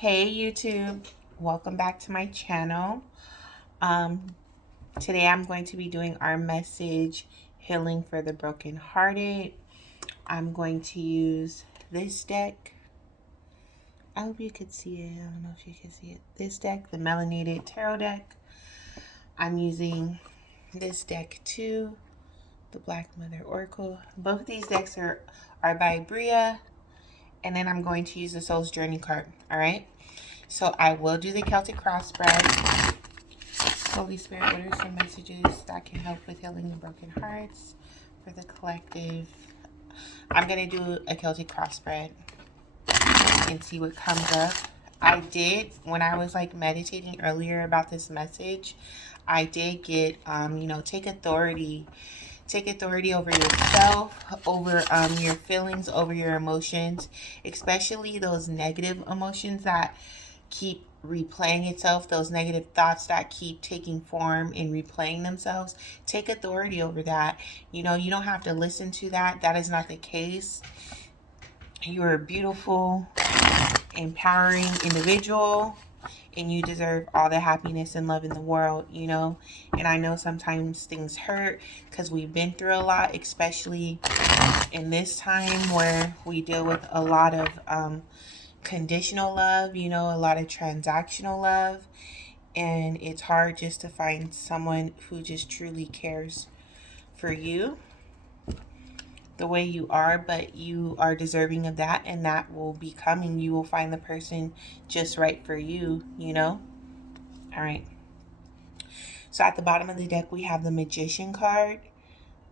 Hey YouTube, welcome back to my channel. Um, Today I'm going to be doing our message, Healing for the Brokenhearted. I'm going to use this deck. I hope you could see it. I don't know if you can see it. This deck, the Melanated Tarot deck. I'm using this deck too, the Black Mother Oracle. Both of these decks are by Bria. And then I'm going to use the Soul's Journey card. All right. So I will do the Celtic cross spread. Holy Spirit, what are some messages that can help with healing the broken hearts for the collective? I'm going to do a Celtic cross spread and see what comes up. I did, when I was like meditating earlier about this message, I did get, take authority. Take authority over yourself, over your feelings, over your emotions, especially those negative emotions that keep replaying itself, those negative thoughts that keep taking form and replaying themselves. Take authority over that. You don't have to listen to that. That is not the case. You're a beautiful, empowering individual, and you deserve all the happiness and love in the world, And I know sometimes things hurt because we've been through a lot, especially in this time where we deal with a lot of conditional love, a lot of transactional love. And it's hard just to find someone who just truly cares for you the way you are, but you are deserving of that, and that will be coming. You will find the person just right for you, All right. So at the bottom of the deck, we have the Magician card,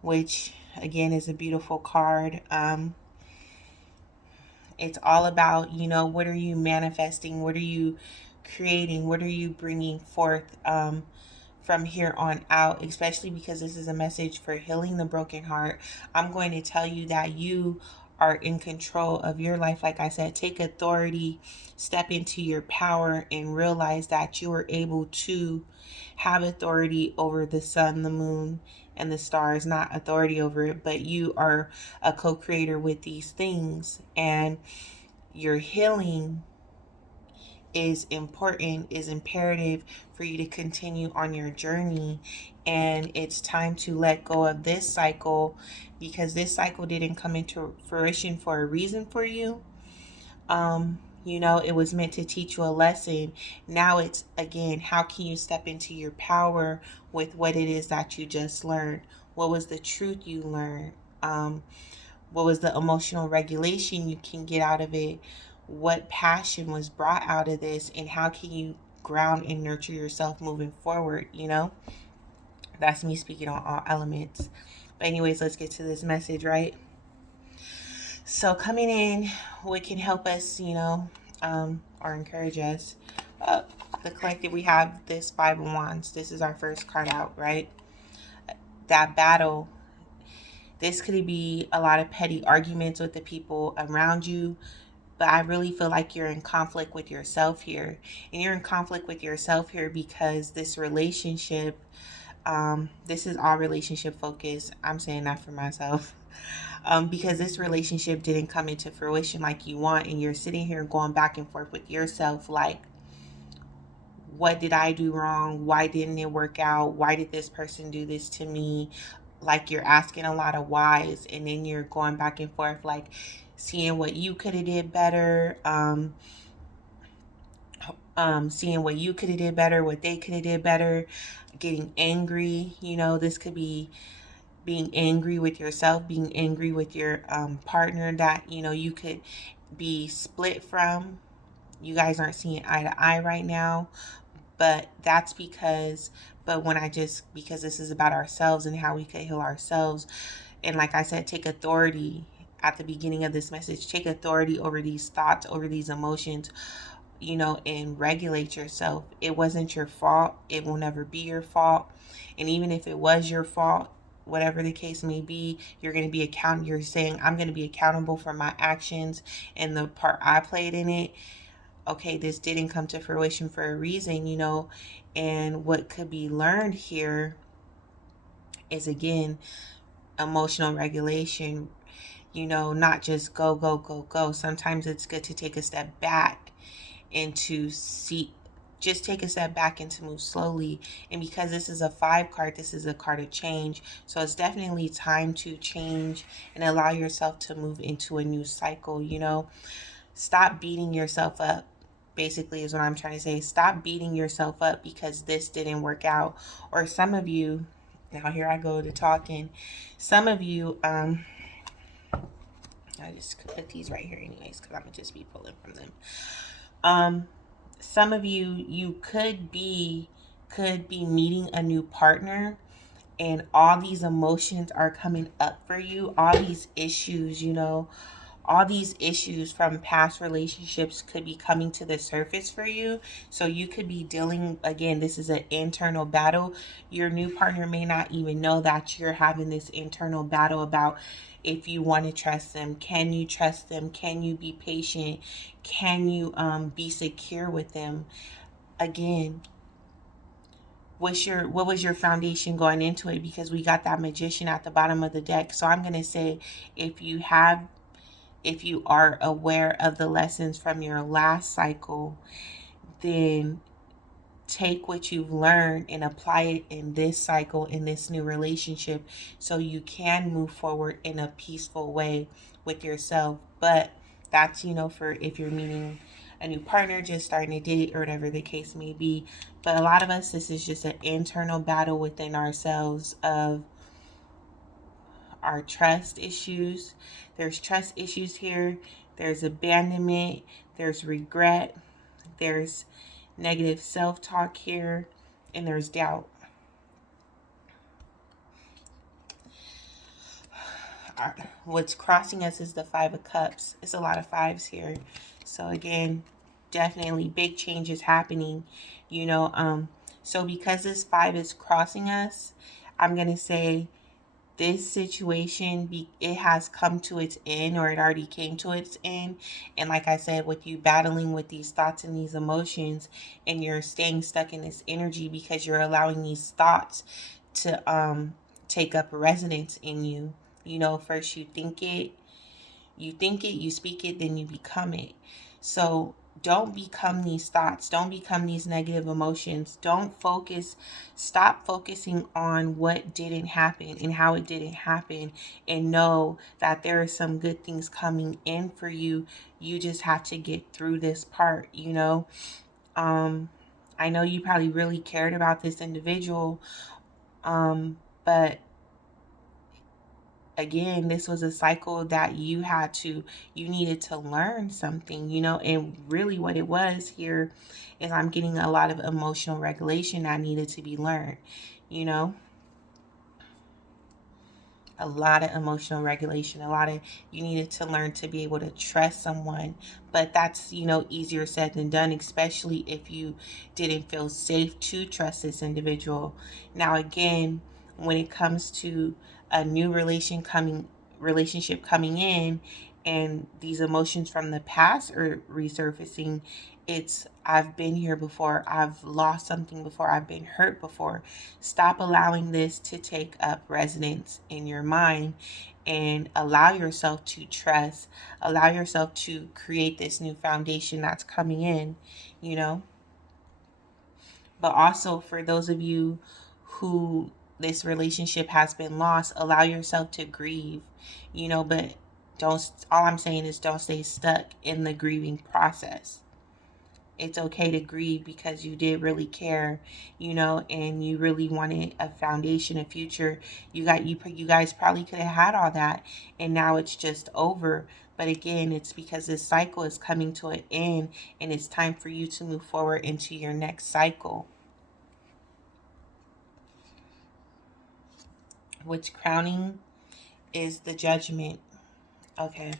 which again is a beautiful card. It's all about, what are you manifesting? What are you creating? What are you bringing forth from here on out? Especially because this is a message for healing the broken heart. I'm going to tell you that you are in control of your life. Like I said, take authority, step into your power, and realize that you are able to have authority over the sun, the moon, and the stars. Not authority over it, but you are a co-creator with these things, and your healing is important, is imperative for you to continue on your journey. And it's time to let go of this cycle, because this cycle didn't come into fruition for a reason for you. It was meant to teach you a lesson. Now it's, again, how can you step into your power with what it is that you just learned? What was the truth you learned? What was the emotional regulation you can get out of it? What passion was brought out of this? And how can you ground and nurture yourself moving forward? That's me speaking on all elements. But anyways, let's get to this message, right? So coming in, what can help us, or encourage us? The collective, we have this Five of Wands. This is our first card out, right? That battle. This could be a lot of petty arguments with the people around you, but I really feel like you're in conflict with yourself here. And you're in conflict with yourself here because this relationship, this is all relationship focused. I'm saying that for myself. Because this relationship didn't come into fruition like you want, and you're sitting here going back and forth with yourself like, what did I do wrong? Why didn't it work out? Why did this person do this to me? Like, you're asking a lot of whys, and then you're going back and forth, like seeing what you could have did better, seeing what you could have did better, what they could have did better, getting angry. This could be being angry with yourself, being angry with your partner that, you could be split from. You guys aren't seeing eye to eye right now, but that's because this is about ourselves and how we could heal ourselves. And like I said, take authority at the beginning of this message. Take authority over these thoughts, over these emotions, and regulate yourself. It wasn't your fault. It will never be your fault. And even if it was your fault, whatever the case may be, you're going to be you're saying, I'm going to be accountable for my actions and the part I played in it. Okay, this didn't come to fruition for a reason, and what could be learned here is, again, emotional regulation, not just go, go, go, go. Sometimes it's good to take a step back and to see, just take a step back and to move slowly. And because this is a 5 card, this is a card of change. So it's definitely time to change and allow yourself to move into a new cycle, you know. Stop beating yourself up, basically, is what I'm trying to say. Stop beating yourself up because this didn't work out. Or some of you, now here I go to talking. Some of you, I just put these right here anyways because I'm going to just be pulling from them. Some of you could be meeting a new partner, and all these emotions are coming up for you, all these issues, you know, all these issues from past relationships could be coming to the surface for you. So you could be dealing, again, this is an internal battle. Your new partner may not even know that you're having this internal battle about if you want to trust them. Can you trust them? Can you be patient? Can you be secure with them? Again, what was your foundation going into it? Because we got that Magician at the bottom of the deck. So I'm going to say, if you are aware of the lessons from your last cycle, then take what you've learned and apply it in this cycle, in this new relationship, so you can move forward in a peaceful way with yourself. But that's, you know, for if you're meeting a new partner, just starting a date, or whatever the case may be. But a lot of us, this is just an internal battle within ourselves of our trust issues. There's trust issues here. There's abandonment. There's regret. There's negative self-talk here. And there's doubt. What's crossing us is the 5 of Cups. It's a lot of 5s here. So again, definitely big changes happening. You know, so because this 5 is crossing us, I'm going to say this situation, it has come to its end, or it already came to its end. And like I said, with you battling with these thoughts and these emotions, and you're staying stuck in this energy because you're allowing these thoughts to take up residence in you. You know, first you think it, you speak it, then you become it. So don't become these thoughts. Don't become these negative emotions. Stop focusing on what didn't happen and how it didn't happen, and know that there are some good things coming in for you. You just have to get through this part, you know. I know you probably really cared about this individual, but again, this was a cycle that you needed to learn something, you know. And really what it was here is, I'm getting a lot of emotional regulation that needed to be learned, you know. A lot of emotional regulation, you needed to learn to be able to trust someone. But that's, you know, easier said than done, especially if you didn't feel safe to trust this individual. Now again, when it comes to a new relationship coming in, and these emotions from the past are resurfacing, it's, I've been here before, I've lost something before, I've been hurt before. Stop allowing this to take up residence in your mind, and allow yourself to trust, allow yourself to create this new foundation that's coming in, you know. But also, for those of you who this relationship has been lost, allow yourself to grieve, you know. But all I'm saying is, don't stay stuck in the grieving process. It's okay to grieve because you did really care, you know, and you really wanted a foundation, a future. You guys probably could have had all that, and now it's just over. But again, it's because this cycle is coming to an end, and it's time for you to move forward into your next cycle. What's crowning is the Judgment. Okay.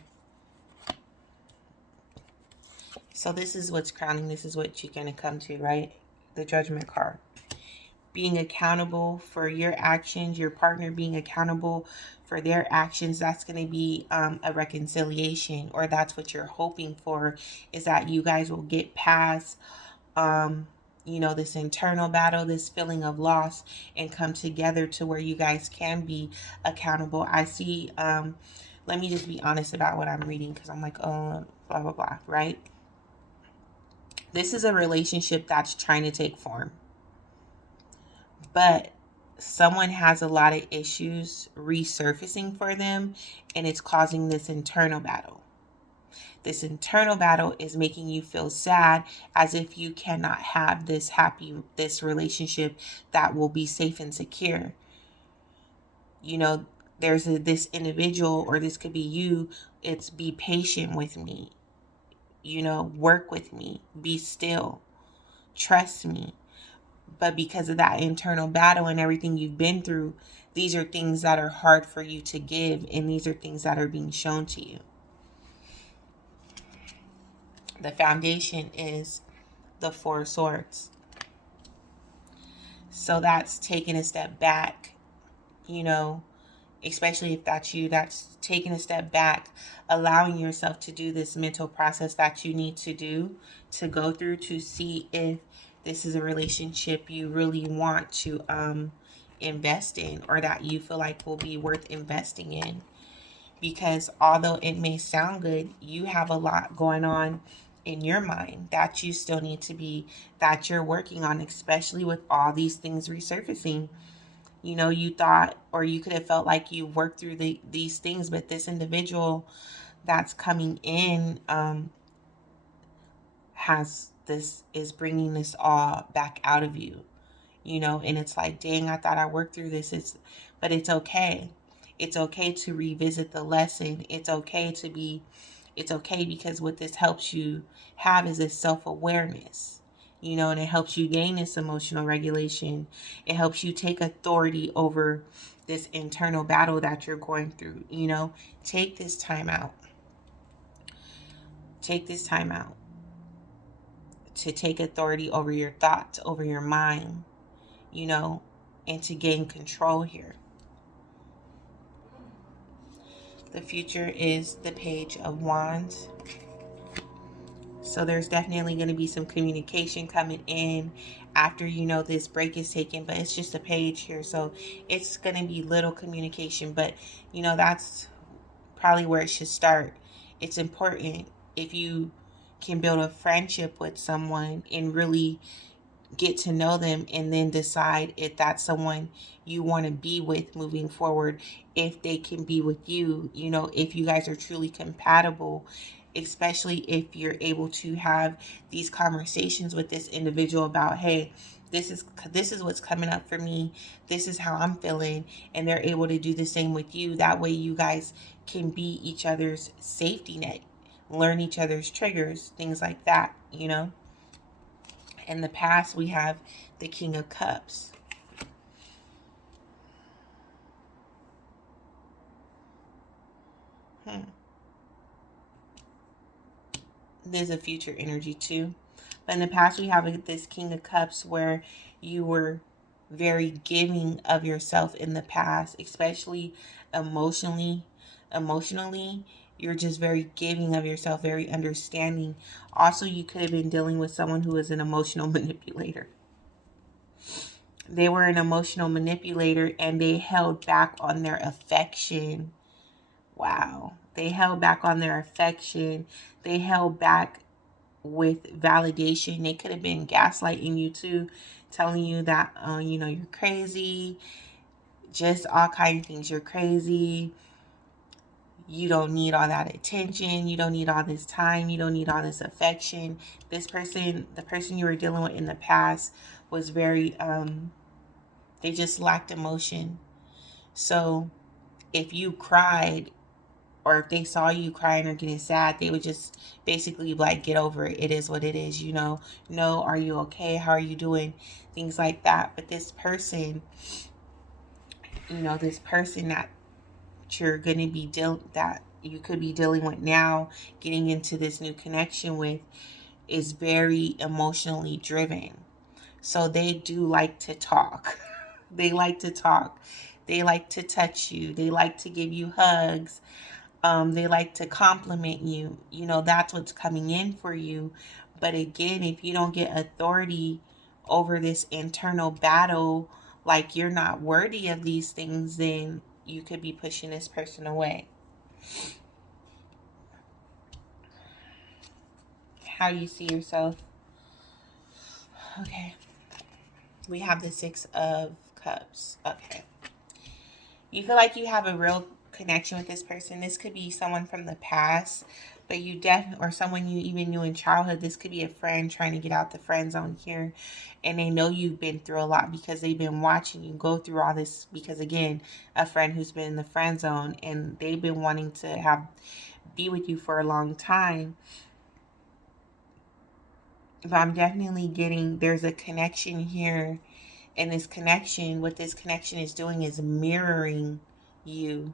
So this is what's crowning. This is what you're going to come to, right? The Judgment card. Being accountable for your actions, your partner being accountable for their actions. That's going to be a reconciliation, or that's what you're hoping for, is that you guys will get past, you know, this internal battle, this feeling of loss, and come together to where you guys can be accountable. I see, let me just be honest about what I'm reading, because I'm like, oh, blah, blah, blah, right? This is a relationship that's trying to take form. But someone has a lot of issues resurfacing for them, and it's causing this internal battle. This internal battle is making you feel sad, as if you cannot have this relationship that will be safe and secure. You know, there's this individual, or this could be you. It's be patient with me, work with me, be still, trust me. But because of that internal battle and everything you've been through, these are things that are hard for you to give, and these are things that are being shown to you. The foundation is the Four of Swords. So that's taking a step back, especially if that's you, that's taking a step back, allowing yourself to do this mental process that you need to do, to go through, to see if this is a relationship you really want to invest in, or that you feel like will be worth investing in. Because although it may sound good, you have a lot going on in your mind that you still need to be, that you're working on, especially with all these things resurfacing. You thought, or you could have felt like you worked through these things, but this individual that's coming in is bringing this all back out of you, and it's like, dang, I thought I worked through this. But it's okay. It's okay to revisit the lesson. It's okay because what this helps you have is this self-awareness, and it helps you gain this emotional regulation. It helps you take authority over this internal battle that you're going through. Take this time out. Take this time out to take authority over your thoughts, over your mind, and to gain control here. The future is the Page of Wands. So there's definitely going to be some communication coming in after, this break is taken. But it's just a page here. So it's going to be little communication. But, that's probably where it should start. It's important if you can build a friendship with someone and really get to know them, and then decide if that's someone you want to be with moving forward, if they can be with you, if you guys are truly compatible, especially if you're able to have these conversations with this individual about, hey, this is what's coming up for me, this is how I'm feeling, and they're able to do the same with you. That way you guys can be each other's safety net, learn each other's triggers, things like that. In the past, we have the King of Cups. There's a future energy too. But in the past, we have this King of Cups where you were very giving of yourself in the past, especially emotionally. You're just very giving of yourself, very understanding. Also, you could have been dealing with someone who is an emotional manipulator. They were an emotional manipulator, and they held back on their affection. Wow. They held back on their affection. They held back with validation. They could have been gaslighting you too, telling you that, you're crazy, just all kinds of things. You're crazy. You don't need all that attention. You don't need all this time. You don't need all this affection. The person you were dealing with in the past was very, they just lacked emotion. So if you cried, or if they saw you crying or getting sad, they would just basically like, get over it. It is what it is, No, are you okay? How are you doing? Things like that. But this person, that you're going to be that you could be dealing with now, getting into this new connection with, is very emotionally driven. So they do like to talk. They like to talk. They like to touch you. They like to give you hugs. They like to compliment you. That's what's coming in for you. But again, if you don't get authority over this internal battle, like you're not worthy of these things, then you could be pushing this person away. How you see yourself Okay. We have the Six of Cups. Okay. You feel like you have a real connection with this person. This could be someone from the past, but you or someone you even knew in childhood. This could be a friend trying to get out the friend zone here, and they know you've been through a lot because they've been watching you go through all this. Because again, a friend who's been in the friend zone, and they've been wanting to be with you for a long time. But I'm definitely getting there's a connection here, and this connection, what this connection is doing is mirroring you.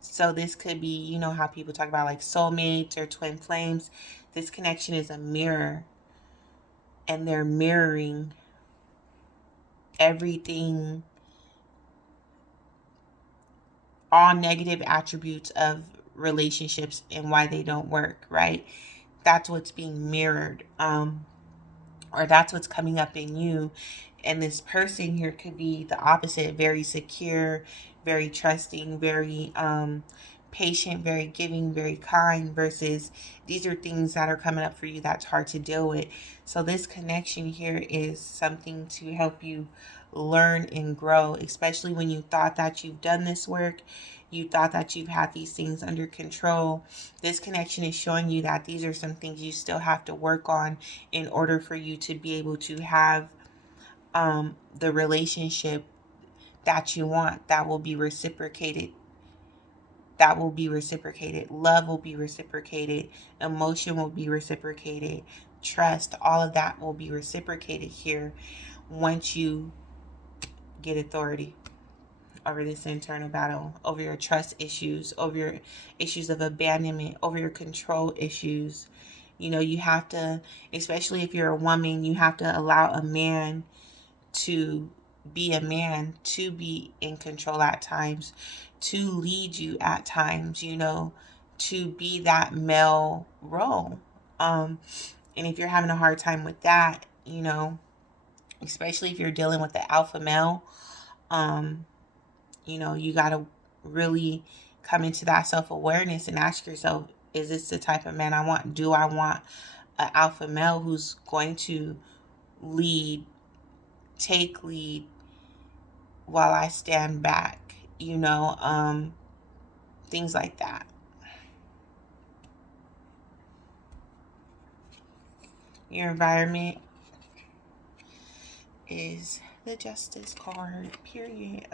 So this could be, you know how people talk about like soulmates or twin flames. This connection is a mirror, and they're mirroring everything, all negative attributes of relationships and why they don't work, right? That's what's being mirrored. Or that's what's coming up in you. And this person here could be the opposite, very secure, very trusting, very patient, very giving, very kind, versus these are things that are coming up for you that's hard to deal with. So this connection here is something to help you learn and grow, especially when you thought that you've done this work, you thought that you've had these things under control. This connection is showing you that these are some things you still have to work on in order for you to be able to have the relationship that you want, that will be reciprocated. That will be reciprocated. Love will be reciprocated. Emotion will be reciprocated. Trust, all of that will be reciprocated here once you get authority over this internal battle, over your trust issues, over your issues of abandonment, over your control issues. You know, you have to, especially if you're a woman, you have to allow a man, to be in control at times, to lead you at times, you know, to be that male role. And if you're having a hard time with that, you know, especially if you're dealing with the alpha male, you know, you got to really come into that self-awareness and ask yourself, is this the type of man I want? Do I want an alpha male who's going to lead, take lead while I stand back, you know, things like that. Your environment is the Justice card, period.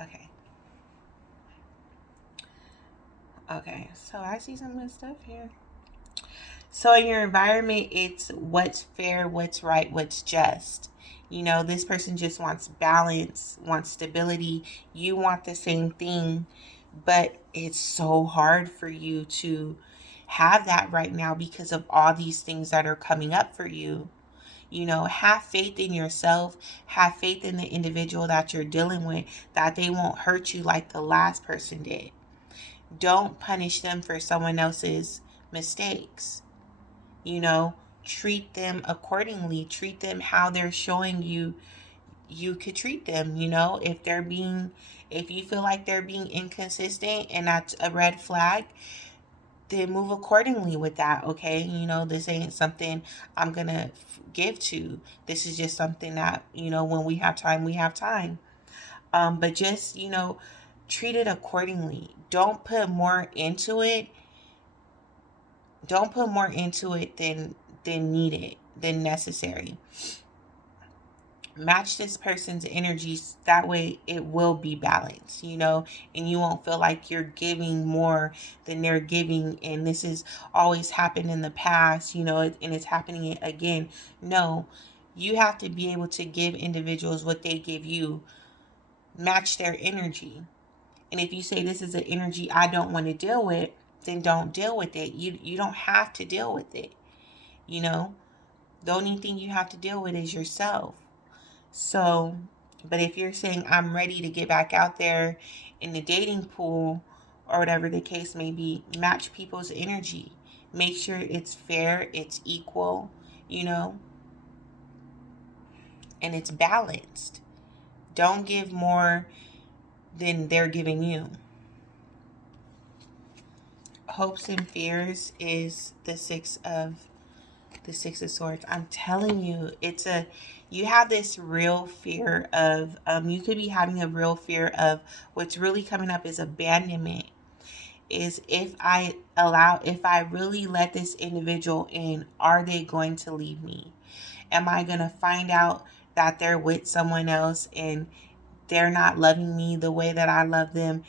Okay, so I see some good stuff here. So in your environment, it's what's fair, what's right, what's just. You know, this person just wants balance, wants stability. You want the same thing, but it's so hard for you to have that right now because of all these things that are coming up for you. You know, have faith in yourself, have faith in the individual that you're dealing with, that they won't hurt you like the last person did. Don't punish them for someone else's mistakes. You know, treat them accordingly, treat them how they're showing you you could treat them. You know, if you feel like they're being inconsistent and that's a red flag, then move accordingly with that. Okay, you know, this ain't something I'm gonna give to. This is just something that, you know, when we have time, we have time. But just, you know, treat it accordingly. Don't put more into it. Don't put more into it than needed, than necessary. Match this person's energies, that way it will be balanced, you know, and you won't feel like you're giving more than they're giving, and this has always happened in the past, you know, and it's happening again. No, you have to be able to give individuals what they give you. Match their energy. And if you say this is an energy I don't want to deal with, then don't deal with it. You don't have to deal with it, you know. The only thing you have to deal with is yourself. So, but if you're saying I'm ready to get back out there in the dating pool or whatever the case may be, match people's energy. Make sure it's fair, it's equal, you know, and it's balanced. Don't give more than they're giving you. Hopes and fears is the Six of The Six of Swords. I'm telling you, you have this real fear of, you could be having a real fear of what's really coming up is abandonment. Is if I really let this individual in, are they going to leave me? Am I going to find out that they're with someone else and they're not loving me the way that I love them?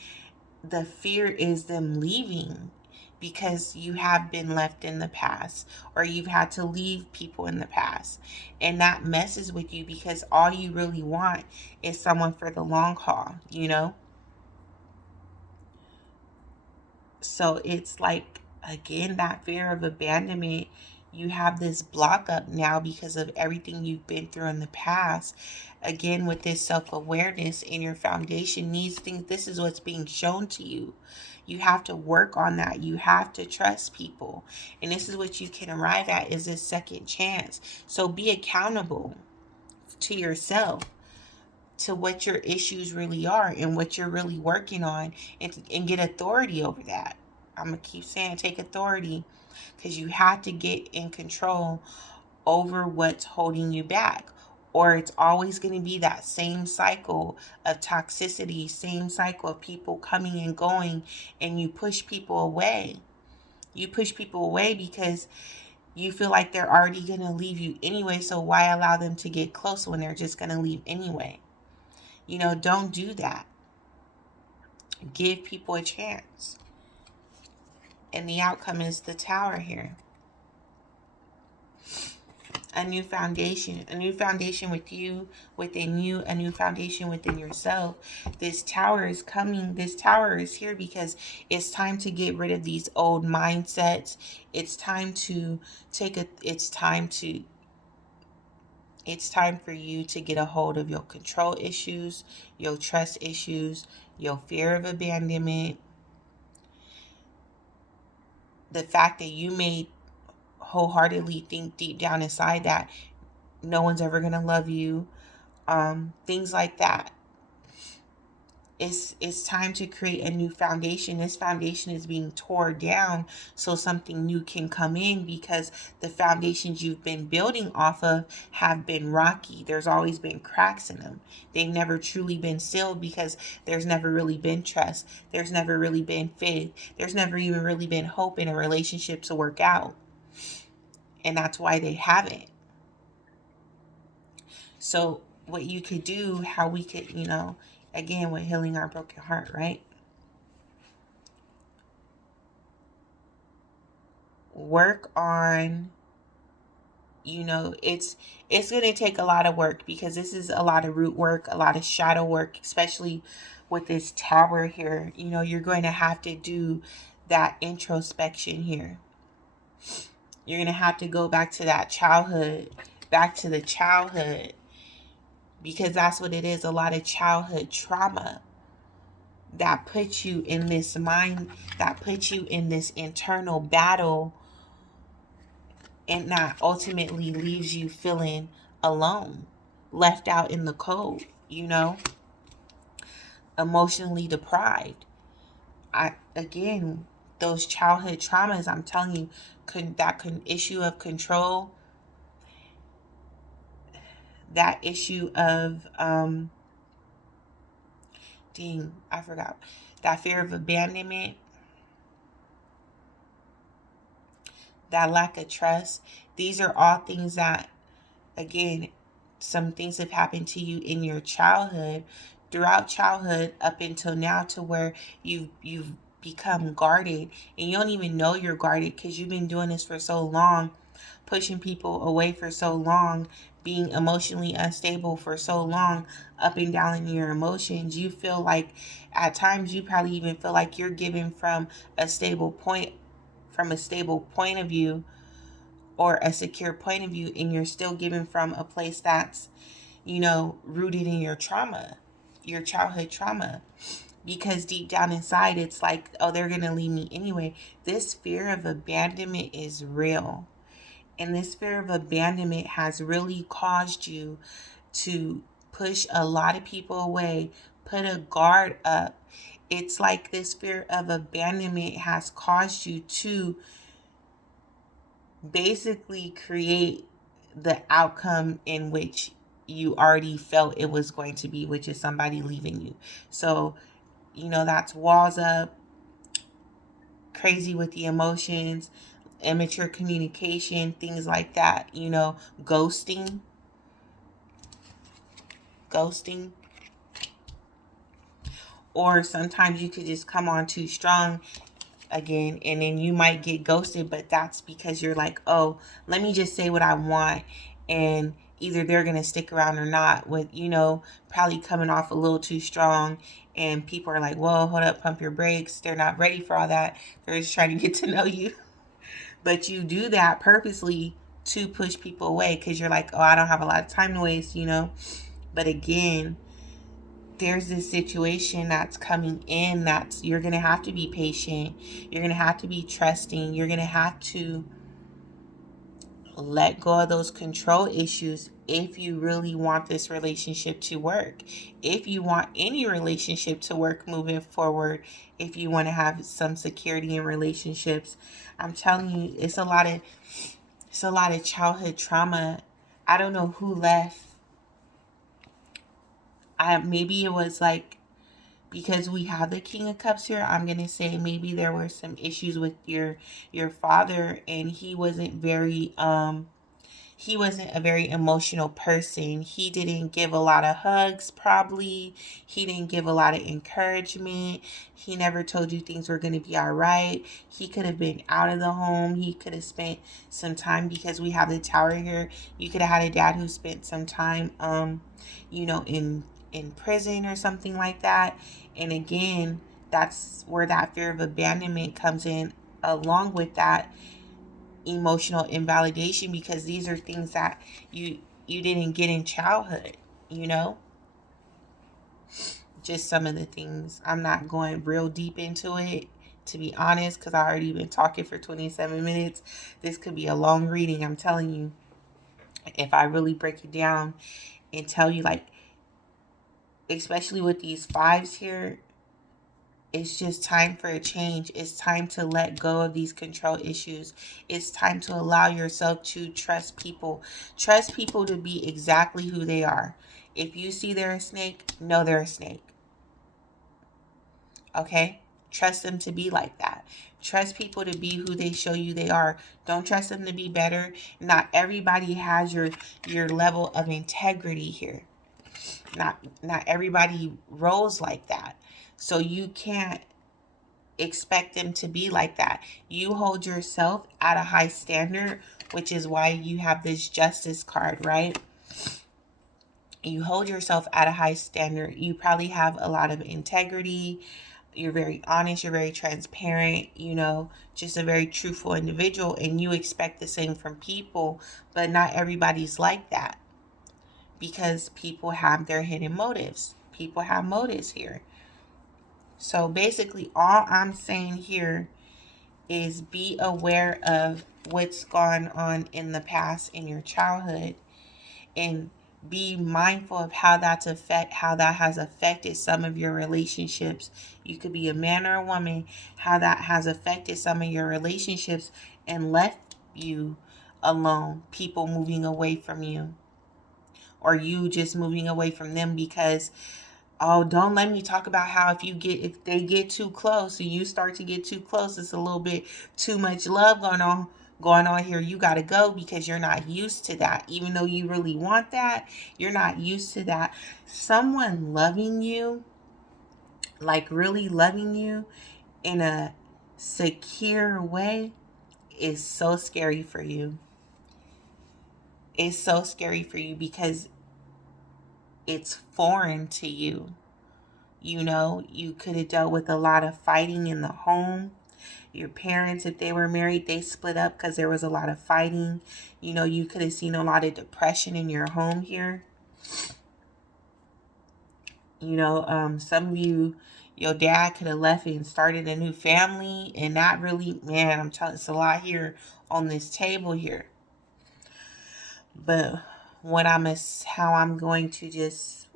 The fear is them leaving because you have been left in the past, or you've had to leave people in the past. And that messes with you because all you really want is someone for the long haul, you know? So it's like, again, that fear of abandonment. You have this block up now because of everything you've been through in the past. Again, with this self-awareness in your foundation needs things, this is what's being shown to you. You have to work on that. You have to trust people. And this is what you can arrive at, is this second chance. So be accountable to yourself, to what your issues really are and what you're really working on, and get authority over that. I'm going to keep saying take authority, because you have to get in control over what's holding you back, or it's always going to be that same cycle of toxicity, same cycle of people coming and going, and you push people away. You push people away because you feel like they're already going to leave you anyway, so why allow them to get close when they're just going to leave anyway? You know, don't do that. Give people a chance. And the outcome is the Tower here. A new foundation with you, within you, a new foundation within yourself. This Tower is coming. This Tower is here because it's time to get rid of these old mindsets. It's time to it's time for you to get a hold of your control issues, your trust issues, your fear of abandonment, the fact that you may wholeheartedly think deep down inside that no one's ever going to love you, things like that. It's time to create a new foundation. This foundation is being torn down so something new can come in, because the foundations you've been building off of have been rocky. There's always been cracks in them. They've never truly been sealed because there's never really been trust. There's never really been faith. There's never even really been hope in a relationship to work out. And that's why they haven't. So what you could do, how we could, again, with healing our broken heart, right? Work on, it's going to take a lot of work, because this is a lot of root work, a lot of shadow work, especially with this Tower here. You're going to have to do that introspection here. You're going to have to go back to that childhood, back to the childhood, because that's what it is, a lot of childhood trauma that puts you in this mind, that puts you in this internal battle, and that ultimately leaves you feeling alone, left out in the cold, emotionally deprived. Again, those childhood traumas, I'm telling you, that issue of control, that issue of I forgot, that fear of abandonment, that lack of trust. These are all things that, again, some things have happened to you in your childhood, throughout childhood up until now, to where you've become guarded, and you don't even know you're guarded because you've been doing this for so long, pushing people away for so long, being emotionally unstable for so long, up and down in your emotions. You feel like, at times, you probably even feel like you're giving from a stable point of view, or a secure point of view, and you're still giving from a place that's, rooted in your trauma, your childhood trauma. Because deep down inside, it's like, oh, they're going to leave me anyway. This fear of abandonment is real. And this fear of abandonment has really caused you to push a lot of people away, put a guard up. It's like this fear of abandonment has caused you to basically create the outcome in which you already felt it was going to be, which is somebody leaving you. So, that's walls up, crazy with the emotions, immature communication, things like that, ghosting, ghosting. Or sometimes you could just come on too strong again, and then you might get ghosted, but that's because you're like, oh, let me just say what I want, and either they're gonna stick around or not, with probably coming off a little too strong, and people are like, whoa, hold up, pump your brakes. They're not ready for all that. They're just trying to get to know you. But you do that purposely to push people away, because you're like, oh, I don't have a lot of time to waste. But again, there's this situation that's coming in, that's you're going to have to be patient. You're going to have to be trusting. You're going to have to let go of those control issues if you really want this relationship to work. If you want any relationship to work moving forward, if you want to have some security in relationships, I'm telling you, it's a lot of childhood trauma. I don't know who left. Maybe it was like, because we have the King of Cups here, I'm gonna say maybe there were some issues with your father, and he wasn't a very emotional person. He didn't give a lot of hugs, probably. He didn't give a lot of encouragement. He never told you things were going to be all right. He could have been out of the home. He could have spent some time, because we have the tower here. You could have had a dad who spent some time, in prison or something like that. And again, that's where that fear of abandonment comes in, along with that emotional invalidation, because these are things that you didn't get in childhood, you know just some of the things. I'm not going real deep into it, to be honest, because I already been talking for 27 minutes. This could be a long reading, I'm telling you, if I really break it down and tell you, like, especially with these fives here. It's just time for a change. It's time to let go of these control issues. It's time to allow yourself to trust people. Trust people to be exactly who they are. If you see they're a snake, know they're a snake. Okay? Trust them to be like that. Trust people to be who they show you they are. Don't trust them to be better. Not everybody has your level of integrity here. Not everybody rolls like that. So you can't expect them to be like that. You hold yourself at a high standard, which is why you have this justice card, right? You hold yourself at a high standard. You probably have a lot of integrity. You're very honest. You're very transparent, just a very truthful individual. And you expect the same from people, but not everybody's like that, because people have their hidden motives. People have motives here. So basically, all I'm saying here is be aware of what's gone on in the past in your childhood, and be mindful of how that has affected some of your relationships. You could be a man or a woman, how that has affected some of your relationships and left you alone. People moving away from you, or you just moving away from them because, oh, don't let me talk about how if they get too close and you start to get too close, it's a little bit too much love going on here. You got to go, because you're not used to that. Even though you really want that, you're not used to that. Someone loving you, like really loving you in a secure way, is so scary for you. It's so scary for you because it's foreign to you. You could have dealt with a lot of fighting in the home. Your parents, if they were married, they split up because there was a lot of fighting. You could have seen a lot of depression in your home here. Some of you, your dad could have left and started a new family, and that really, man, I'm telling you, it's a lot here on this table here. But how I'm going to just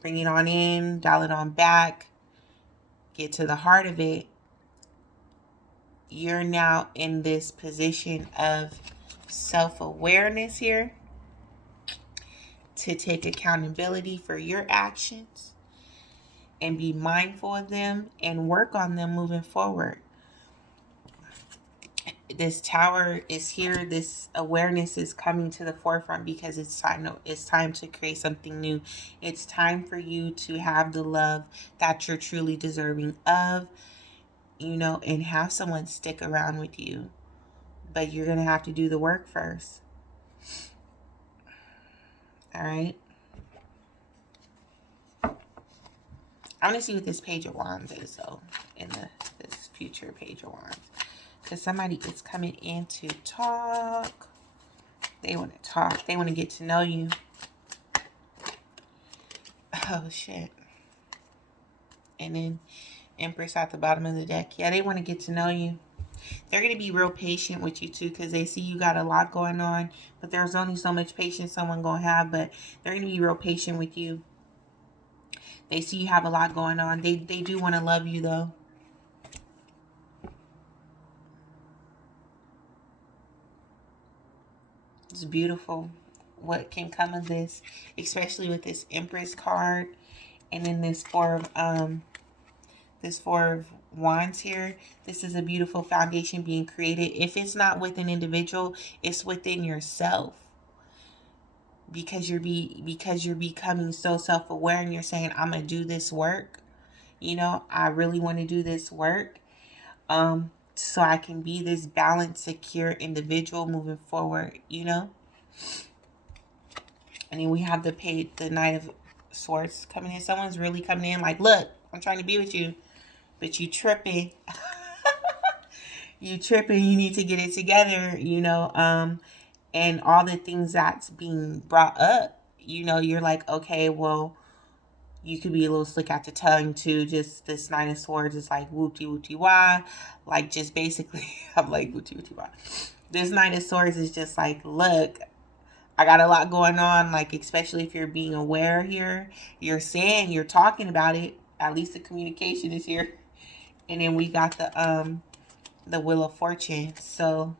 bring it on in, dial it on back, get to the heart of it, you're now in this position of self-awareness here to take accountability for your actions and be mindful of them and work on them moving forward. This tower is here. This awareness is coming to the forefront because it's time to create something new. It's time for you to have the love that you're truly deserving of, and have someone stick around with you. But you're going to have to do the work first. All right. I want to see what this Page of Wands is, though, in this future Page of Wands. Because somebody is coming in to talk. They want to talk. They want to get to know you. Oh, shit. And then Empress at the bottom of the deck. Yeah, they want to get to know you. They're going to be real patient with you, too, because they see you got a lot going on. But there's only so much patience someone going to have. But they're going to be real patient with you. They see you have a lot going on. They do want to love you, though. It's beautiful what can come of this, especially with this Empress card and then this Four of Wands here. This is a beautiful foundation being created. If it's not with an individual, it's within yourself. Because you're becoming so self-aware and you're saying, I'm gonna do this work. I really want to do this work. So I can be this balanced, secure individual moving forward, And then we have the Knight of Swords coming in. Someone's really coming in like, look, I'm trying to be with you. But you tripping. You tripping. You need to get it together, and all the things that's being brought up, you're like, okay, well, you could be a little slick at the tongue too. Just this Nine of Swords is like whoopty whoopty wah. Like just basically, I'm like whoopty whoopty wah. This Nine of Swords is just like, look, I got a lot going on. Like, especially if you're being aware here, you're talking about it. At least the communication is here. And then we got the Wheel of Fortune. So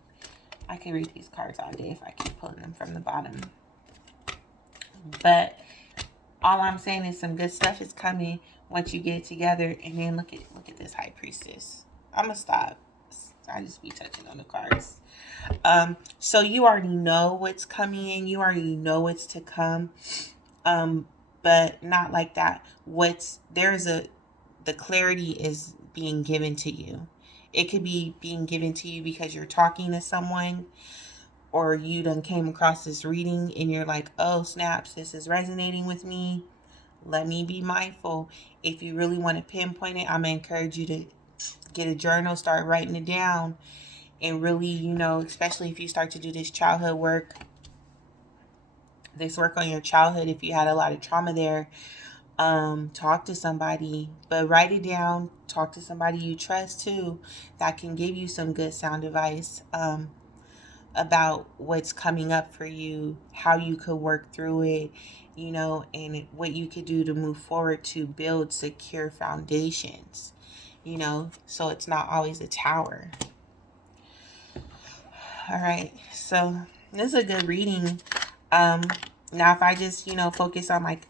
I can read these cards all day if I keep pulling them from the bottom. But all I'm saying is some good stuff is coming once you get it together. And then look at this High Priestess. I'm gonna stop. I just be touching on the cards. So you already know what's coming in. You already know what's to come. But not like that. The clarity is being given to you. It could be being given to you because you're talking to someone, or you done came across this reading and you're like, oh snaps, this is resonating with me. Let me be mindful. If you really want to pinpoint it, I'm going to encourage you to get a journal, start writing it down, and really, especially if you start to do this childhood work, this work on your childhood, if you had a lot of trauma there, talk to somebody, but write it down. Talk to somebody you trust too, that can give you some good sound advice about what's coming up for you, how you could work through it, and what you could do to move forward to build secure foundations, so it's not always a tower. All right, so this is a good reading. Now if I just, focus on like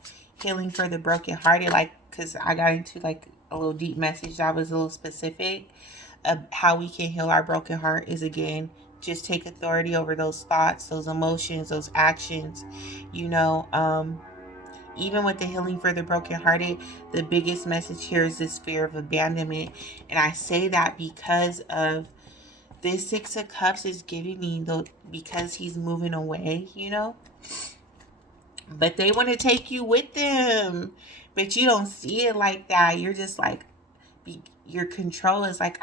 healing for the brokenhearted, like, because I got into like a little deep message that was a little specific. How we can heal our broken heart is, again, just take authority over those thoughts, those emotions, those actions. Even with the healing for the brokenhearted, the biggest message here is this fear of abandonment. And I say that because of this Six of Cups is giving me because he's moving away, But they want to take you with them. But you don't see it like that. You're just like, your control is like,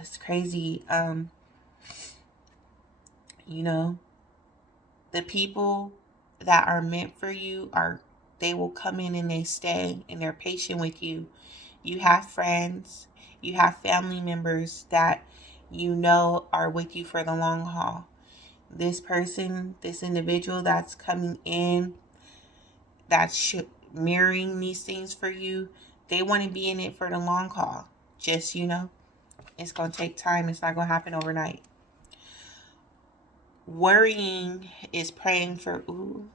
it's crazy. The people that are meant for you they will come in and they stay and they're patient with you. You have friends, you have family members that are with you for the long haul. This person, this individual that's coming in, that's mirroring these things for you, they want to be in it for the long haul. Just, It's going to take time. It's not going to happen overnight. Worrying is praying for, ooh,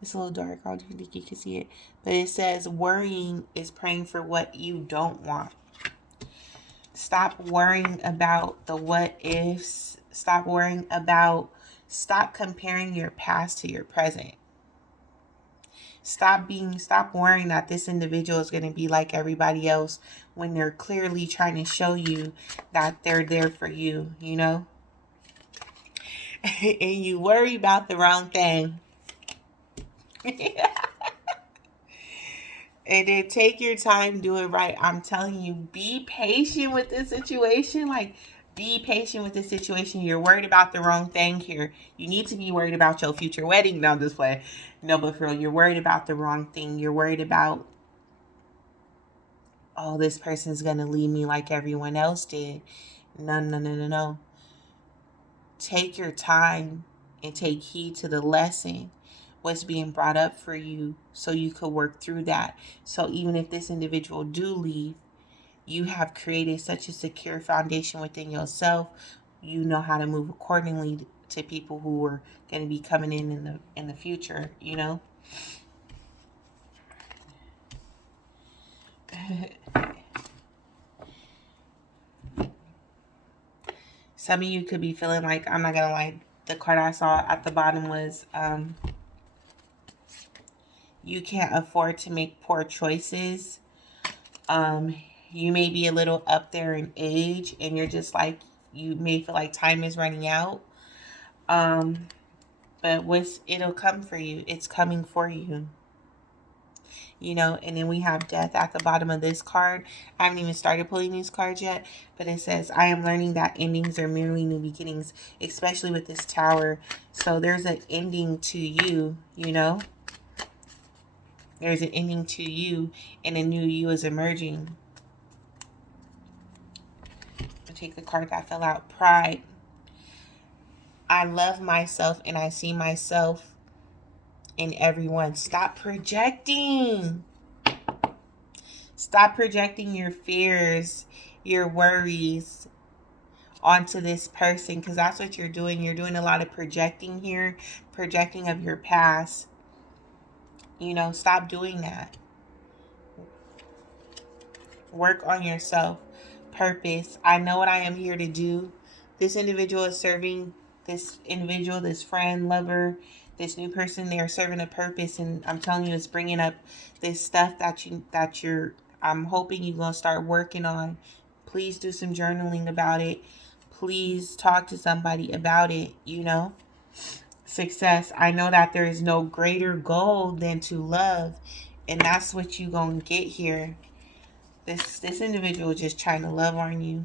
it's a little dark. I don't think you can see it. But it says worrying is praying for what you don't want. Stop worrying about the what ifs. Stop comparing your past to your present. Stop worrying that this individual is going to be like everybody else when they're clearly trying to show you that they're there for you, you know? And you worry about the wrong thing. And then take your time, do it right. I'm telling you, be patient with this situation. Like, be patient with this situation. You're worried about the wrong thing here. You need to be worried about your future wedding. No, this way. No, but for real, you're worried about the wrong thing. You're worried about, oh, this person's going to leave me like everyone else did. No. Take your time and take heed to the lesson, what's being brought up for you, so you could work through that. So even if this individual do leave, you have created such a secure foundation within yourself. You know how to move accordingly to people who are going to be coming in the future, you know. Some of you could be feeling like, I'm not gonna lie, the card I saw at the bottom was you can't afford to make poor choices. You may be a little up there in age and you're just like, you may feel like time is running out. But it'll come for you. It's coming for you. You know, and then we have death at the bottom of this card. I haven't even started pulling these cards yet, but it says, I am learning that endings are merely new beginnings, especially with this tower. So there's an ending to you, you know. There's an ending to you, and a new you is emerging. I'll take the card that fell out. Pride. I love myself, and I see myself in everyone. Stop projecting. Stop projecting your fears, your worries onto this person, because that's what you're doing. You're doing a lot of projecting here, projecting of your past. You know, stop doing that. Work on yourself. Purpose. I know what I am here to do. This individual is serving this individual, this friend, lover, this new person. They are serving a purpose, and I'm telling you, it's bringing up this stuff that you're I'm hoping you're going to start working on. Please do some journaling about it. Please talk to somebody about it, you know. Success. I know that there is no greater goal than to love, and that's what you're going to get here. This individual is just trying to love on you.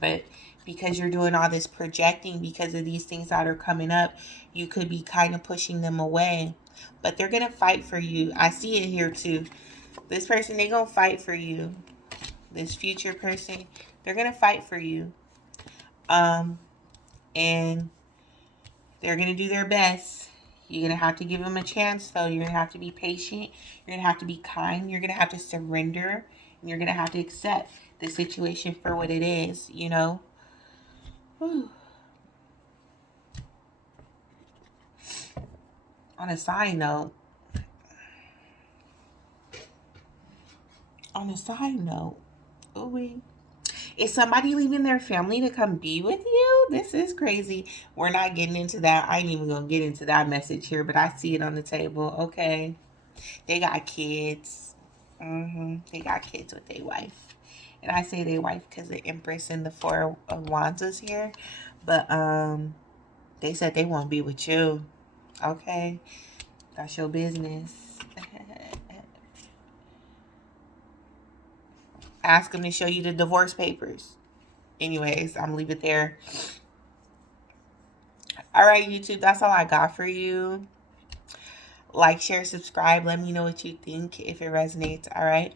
But because you're doing all this projecting, because of these things that are coming up, you could be kind of pushing them away. But they're going to fight for you. I see it here too. This person, they're going to fight for you. This future person, they're going to fight for you. And they're going to do their best. You're going to have to give them a chance, though. You're going to have to be patient. You're going to have to be kind. You're going to have to surrender. And you're going to have to accept the situation for what it is, you know. Whew. On a side note, is somebody leaving their family to come be with you? This is crazy. We're not getting into that. I ain't even going to get into that message here, but I see it on the table. Okay. They got kids. They got kids with their wife. And I say their wife because the Empress and the Four of Wands is here. But they said they won't be with you. Okay. That's your business. Ask them to show you the divorce papers. Anyways, I'm going to leave it there. All right, YouTube, that's all I got for you. Like, share, subscribe. Let me know what you think if it resonates. All right.